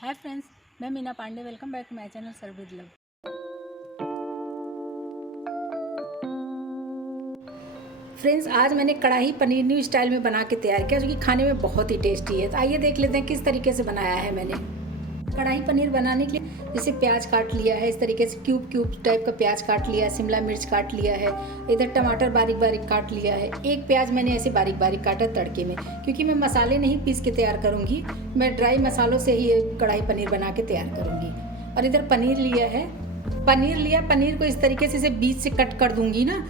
हाय friends, मैं Meena Pandey. Welcome back to my channel serve with love. Friends, आज मैंने कढ़ाई पनीर न्यू स्टाइल में बना के तैयार किया, जो कि खाने में बहुत ही टेस्टी है। तो आइए देख लेते हैं किस तरीके से बनाया है मैंने। कढ़ाई पनीर बनाने के लिए जैसे प्याज काट लिया है, इस तरीके से क्यूब टाइप का प्याज काट लिया है, शिमला मिर्च काट लिया है, इधर टमाटर बारीक बारीक काट लिया है। एक प्याज मैंने ऐसे बारीक बारीक काटा तड़के में, क्योंकि मैं मसाले नहीं पीस के तैयार करूँगी, मैं ड्राई मसालों से ही कढ़ाई पनीर बना के तैयार करूँगी। और इधर पनीर लिया है, पनीर को इस तरीके से बीच से कट कर दूँगी ना।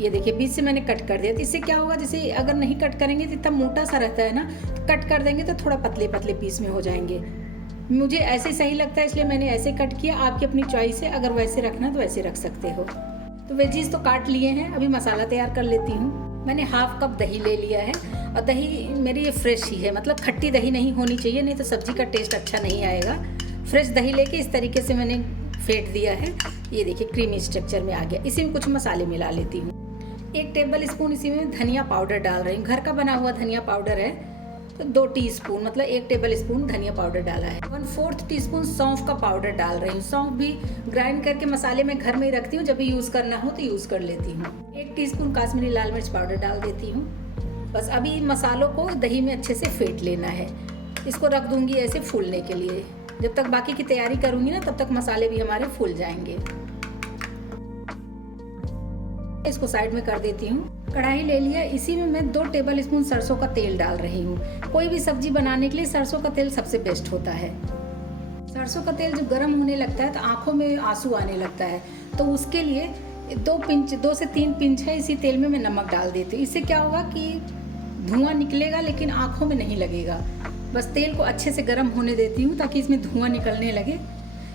ये देखिए, बीच से मैंने कट कर दिया। तो इससे क्या होगा, जैसे अगर नहीं कट करेंगे तो इतना मोटा सा रहता है ना, तो कट कर देंगे तो थोड़ा पतले पतले पीस में हो जाएंगे। मुझे ऐसे सही लगता है, इसलिए मैंने ऐसे कट किया। आपकी अपनी चॉइस है, अगर वैसे रखना तो वैसे रख सकते हो। तो वेजीज तो काट लिए हैं, अभी मसाला तैयार कर लेती हूँ। मैंने हाफ कप दही ले लिया है, और दही मेरी ये फ्रेश ही है, मतलब खट्टी दही नहीं होनी चाहिए, नहीं तो सब्जी का टेस्ट अच्छा नहीं आएगा। फ्रेश दही लेके इस तरीके से मैंने फेंट दिया है। ये देखिए क्रीमी स्ट्रक्चर में आ गया। इसी में कुछ मसाले मिला लेती हूँ। 1 टेबल स्पून इसी में धनिया पाउडर डाल रही हूँ। घर का बना हुआ धनिया पाउडर है, तो 2 टीस्पून मतलब 1 टेबल स्पून धनिया पाउडर डाला है। 1/4 टीस्पून सौंफ का पाउडर डाल रही हूँ। सौंफ भी ग्राइंड करके मसाले में घर में ही रखती हूँ, जब भी यूज़ करना हो तो यूज़ कर लेती हूँ। 1 टीस्पून काश्मीरी लाल मिर्च पाउडर डाल देती हूँ। बस अभी मसालों को दही में अच्छे से फेंट लेना है। इसको रख दूँगी ऐसे फूलने के लिए। जब तक बाकी की तैयारी करूँगी ना, तब तक मसाले भी हमारे फूल जाएंगे। इसको साइड में कर देती हूँ। कढ़ाई ले लिया, इसी में मैं 2 टेबल स्पून सरसों का तेल डाल रही हूँ। कोई भी सब्जी बनाने के लिए सरसों का तेल सबसे बेस्ट होता है। सरसों का तेल जब गर्म होने लगता है तो आंखों में आंसू आने लगता है, तो उसके लिए 2 से 3 पिंच है इसी तेल में मैं नमक डाल देती हूँ। इससे क्या होगा कि धुआं निकलेगा लेकिन आंखों में नहीं लगेगा। बस तेल को अच्छे से गर्म होने देती हूँ ताकि इसमें धुआं निकलने लगे,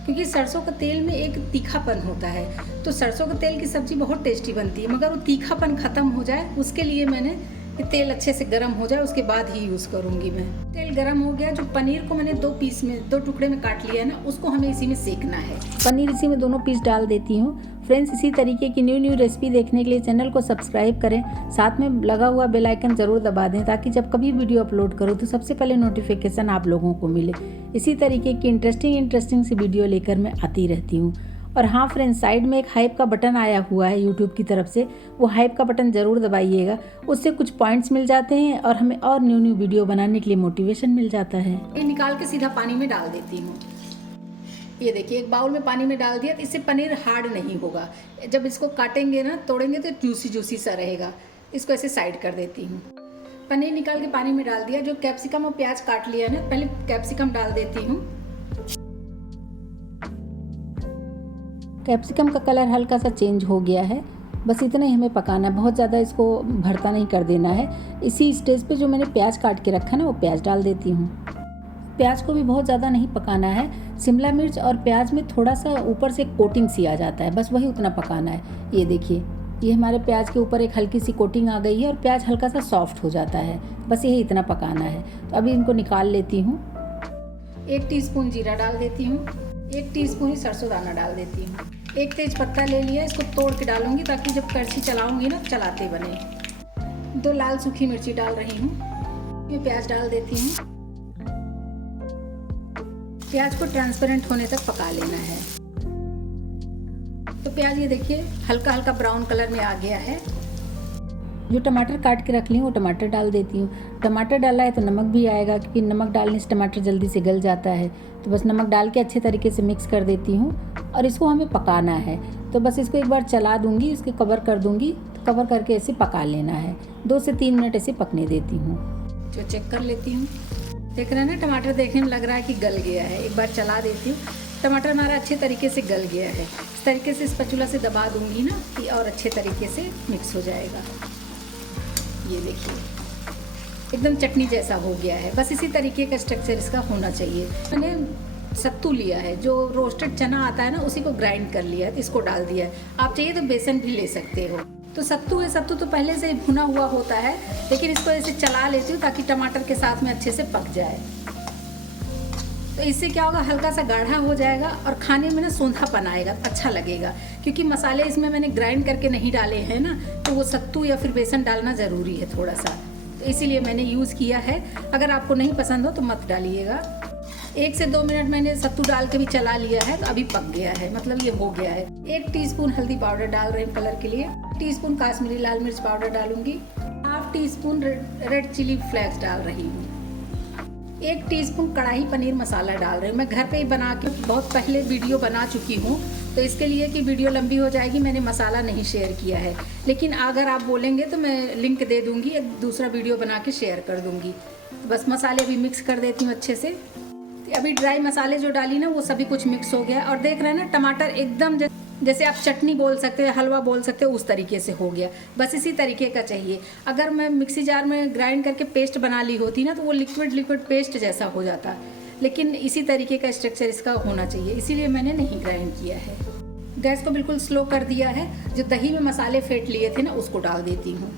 क्योंकि सरसों का तेल में एक तीखापन होता है। तो सरसों का तेल की सब्ज़ी बहुत टेस्टी बनती है, मगर वो तीखापन ख़त्म हो जाए उसके लिए मैंने तेल अच्छे से गर्म हो जाए उसके बाद ही यूज़ करूँगी मैं। तेल गर्म हो गया, जो पनीर को मैंने 2 टुकड़े में काट लिया है ना, उसको हमें इसी में सेकना है। पनीर इसी में दोनों पीस डाल देती हूँ। फ्रेंड्स, इसी तरीके की न्यू रेसिपी देखने के लिए चैनल को सब्सक्राइब करें, साथ में लगा हुआ बेल आइकन ज़रूर दबा दें, ताकि जब कभी वीडियो अपलोड करूँ तो सबसे पहले नोटिफिकेशन आप लोगों को मिले। इसी तरीके की इंटरेस्टिंग सी वीडियो लेकर मैं आती रहती हूँ। और हाँ फ्रेंड्स, साइड में एक हाइप का बटन आया हुआ है यूट्यूब की तरफ से, वो हाइप का बटन ज़रूर दबाइएगा। उससे कुछ पॉइंट्स मिल जाते हैं और हमें और न्यू वीडियो बनाने के लिए मोटिवेशन मिल जाता है। ये निकाल के सीधा पानी में डाल देती हूँ। ये देखिए, एक बाउल में पानी में डाल दिया, तो इससे पनीर हार्ड नहीं होगा। जब इसको काटेंगे ना, तोड़ेंगे तो जूसी सा रहेगा। इसको ऐसे साइड कर देती हूँ। पनीर निकाल के पानी में डाल दिया। जो कैप्सिकम और प्याज काट लिया है ना, पहले कैप्सिकम डाल देती हूँ। कैप्सिकम का कलर हल्का सा चेंज हो गया है, बस इतना ही हमें पकाना है, बहुत ज़्यादा इसको भरता नहीं कर देना है। इसी स्टेज पे जो मैंने प्याज काट के रखा है ना, वो प्याज डाल देती हूँ। प्याज को भी बहुत ज़्यादा नहीं पकाना है। शिमला मिर्च और प्याज में थोड़ा सा ऊपर से कोटिंग सी आ जाता है, बस वही उतना पकाना है। ये देखिए, ये हमारे प्याज के ऊपर एक हल्की सी कोटिंग आ गई है और प्याज हल्का सा सॉफ्ट हो जाता है, बस यही इतना पकाना है। तो अभी इनको निकाल लेती हूँ। 1 टीस्पून जीरा डाल देती हूँ। 1 टीस्पून ही सरसों दाना डाल देती हूँ। 1 तेज पत्ता ले लिया, इसको तोड़ के डालूंगी ताकि जब कड़छी चलाऊंगी ना, चलाते बने। 2 लाल सूखी मिर्ची डाल रही हूँ। ये प्याज डाल देती हूँ। प्याज को ट्रांसपेरेंट होने तक पका लेना है। तो प्याज ये देखिए हल्का हल्का ब्राउन कलर में आ गया है। जो टमाटर काट के रख ली हूँ, वो टमाटर डाल देती हूँ। टमाटर डाला है तो नमक भी आएगा, क्योंकि नमक डालने से टमाटर जल्दी से गल जाता है। तो बस नमक डाल के अच्छे तरीके से मिक्स कर देती हूँ, और इसको हमें पकाना है। तो बस इसको एक बार चला दूँगी, इसके कवर कर दूँगी, तो कवर करके ऐसे पका लेना है। 2 से 3 मिनट ऐसे पकने देती हूँ। जो चेक कर लेती हूँ, देख रहे हैं ना, टमाटर देखने में लग रहा है कि गल गया है। एक बार चला देती हूँ। टमाटर हमारा अच्छे तरीके से गल गया है। इस तरीके से स्पैचुला से दबा दूँगी ना, कि और अच्छे तरीके से मिक्स हो जाएगा। ये देखिए एकदम चटनी जैसा हो गया है। बस इसी तरीके का स्ट्रक्चर इसका होना चाहिए। मैंने सत्तू लिया है, जो रोस्टेड चना आता है ना, उसी को ग्राइंड कर लिया है, तो इसको डाल दिया है। आप चाहिए तो बेसन भी ले सकते हो। तो सत्तू है, सत्तू तो पहले से ही भुना हुआ होता है, लेकिन इसको ऐसे चला लेती हूँ ताकि टमाटर के साथ में अच्छे से पक जाए। तो इससे क्या होगा, हल्का सा गाढ़ा हो जाएगा और खाने में ना सोंधापन आएगा, अच्छा लगेगा। क्योंकि मसाले इसमें मैंने ग्राइंड करके नहीं डाले हैं ना, तो वो सत्तू या फिर बेसन डालना ज़रूरी है थोड़ा सा, तो इसीलिए मैंने यूज़ किया है। अगर आपको नहीं पसंद हो तो मत डालिएगा। 1 से 2 मिनट मैंने सत्तू डाल के भी चला लिया है, तो अभी पक गया है, मतलब ये हो गया है। 1 टीस्पून हल्दी पाउडर डाल रहे हैं कलर के लिए, टीस्पून काश्मीरी लाल मिर्च पाउडर डालूंगी, half teaspoon red chilli flakes डाल रही हूँ, 1 टीस्पून कढ़ाई पनीर मसाला डाल रही हूँ। मैं घर पे ही बना के बहुत पहले वीडियो बना चुकी हूँ, तो इसके लिए कि वीडियो लंबी हो जाएगी मैंने मसाला नहीं शेयर किया है, लेकिन अगर आप बोलेंगे तो मैं लिंक दे दूँगी, एक दूसरा वीडियो बना के शेयर कर दूँगी। बस मसाले भी मिक्स कर देती हूँ अच्छे से। तो अभी ड्राई मसाले जो डाली ना वो सभी कुछ मिक्स हो गया, और देख रहे हैं ना टमाटर एकदम जैसे आप चटनी बोल सकते हो, हलवा बोल सकते हो, उस तरीके से हो गया। बस इसी तरीके का चाहिए। अगर मैं मिक्सी जार में ग्राइंड करके पेस्ट बना ली होती ना तो वो लिक्विड पेस्ट जैसा हो जाता, लेकिन इसी तरीके का स्ट्रक्चर इसका होना चाहिए, इसीलिए मैंने नहीं ग्राइंड किया है। गैस को बिल्कुल स्लो कर दिया है। जो दही में मसाले फेंट लिए थे ना उसको डाल देती हूँ।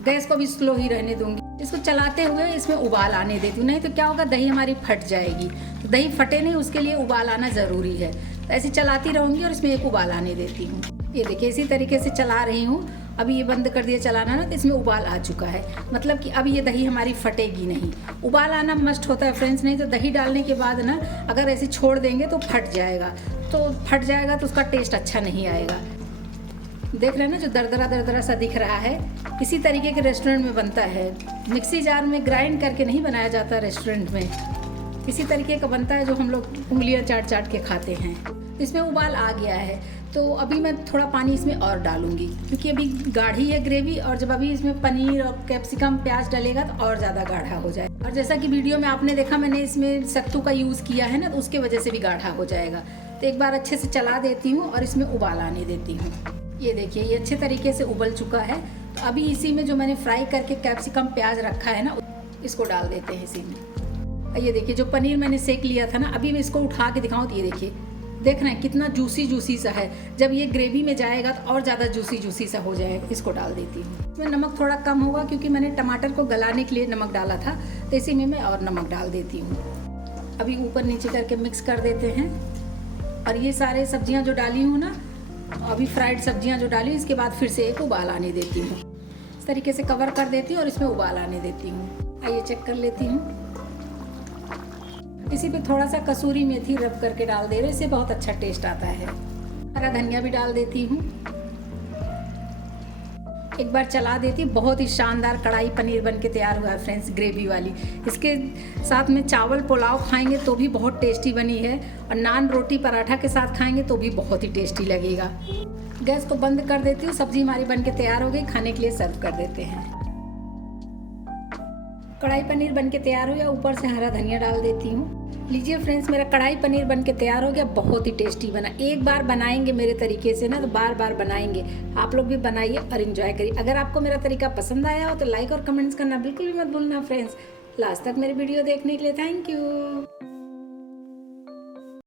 गैस को भी स्लो ही रहने दूंगी। इसको चलाते हुए इसमें उबाल आने देती हूँ, नहीं तो क्या होगा दही हमारी फट जाएगी। तो दही फटे नहीं उसके लिए उबाल आना ज़रूरी है। तो ऐसे चलाती रहूँगी और इसमें एक उबाल आने देती हूँ। ये देखिए इसी तरीके से चला रही हूँ। अभी ये बंद कर दिया चलाना ना, तो इसमें उबाल आ चुका है, मतलब कि अब ये दही हमारी फटेगी नहीं। उबाल आना मस्ट होता है फ्रेंड्स, नहीं तो दही डालने के बाद ना अगर ऐसे छोड़ देंगे तो फट जाएगा, तो उसका टेस्ट अच्छा नहीं आएगा। देख रहे हैं ना जो दरदरा सा दिख रहा है, इसी तरीके के रेस्टोरेंट में बनता है। मिक्सी जार में ग्राइंड करके नहीं बनाया जाता रेस्टोरेंट में, इसी तरीके का बनता है जो हम लोग उंगलियां चाट के खाते हैं। इसमें उबाल आ गया है, तो अभी मैं थोड़ा पानी इसमें और डालूंगी, क्योंकि अभी गाढ़ी है ग्रेवी, और जब अभी इसमें पनीर और कैप्सिकम प्याज डलेगा तो और ज़्यादा गाढ़ा हो जाए। और जैसा कि वीडियो में आपने देखा मैंने इसमें सत्तू का यूज़ किया है ना, तो उसके वजह से भी गाढ़ा हो जाएगा। तो एक बार अच्छे से चला देती हूँ और इसमें उबाल आने देती हूँ। ये देखिए ये अच्छे तरीके से उबल चुका है। तो अभी इसी में जो मैंने फ्राई करके कैप्सिकम प्याज रखा है ना, इसको डाल देते हैं इसी में। ये देखिए जो पनीर मैंने सेक लिया था ना, अभी मैं इसको उठा के दिखाऊँ तो ये देखिए, देख रहे हैं कितना जूसी सा है। जब ये ग्रेवी में जाएगा तो और ज़्यादा जूसी सा हो जाएगा। इसको डाल देती हूँ। इसमें नमक थोड़ा कम होगा क्योंकि मैंने टमाटर को गलाने के लिए नमक डाला था, तो इसी में मैं और नमक डाल देती हूँ। अभी ऊपर नीचे करके मिक्स कर देते हैं। और ये सारे सब्जियाँ जो डाली हूँ ना, अभी फ्राइड सब्जियाँ जो डाली, इसके बाद फिर से एक उबाल आने देती हूँ। इस तरीके से कवर कर देती हूँ और इसमें उबाल आने देती हूँ। आइए चेक कर लेती हूँ। इसी पे थोड़ा सा कसूरी मेथी रब करके डाल दे रहे, इससे बहुत अच्छा टेस्ट आता है। हरा धनिया भी डाल देती हूँ। एक बार चला देती। बहुत ही शानदार कढ़ाई पनीर बन के तैयार हुआ है फ्रेंड्स, ग्रेवी वाली। इसके साथ में चावल पुलाव खाएंगे तो भी बहुत टेस्टी बनी है, और नान रोटी पराठा के साथ खाएंगे तो भी बहुत ही टेस्टी लगेगा। गैस को बंद कर देती हूँ। सब्जी हमारी बन के तैयार हो गई, खाने के लिए सर्व कर देते हैं। कढ़ाई पनीर बन के तैयार हो गया, ऊपर से हरा धनिया डाल देती हूँ। लीजिए फ्रेंड्स, मेरा कढ़ाई पनीर बन के तैयार हो गया। बहुत ही टेस्टी बना। एक बार बनाएंगे मेरे तरीके से ना तो बार बार बनाएंगे। आप लोग भी बनाइए और इन्जॉय करिए। अगर आपको मेरा तरीका पसंद आया हो तो लाइक और कमेंट्स करना बिल्कुल भी मत भूलना फ्रेंड्स। लास्ट तक मेरी वीडियो देखने के लिए थैंक यू।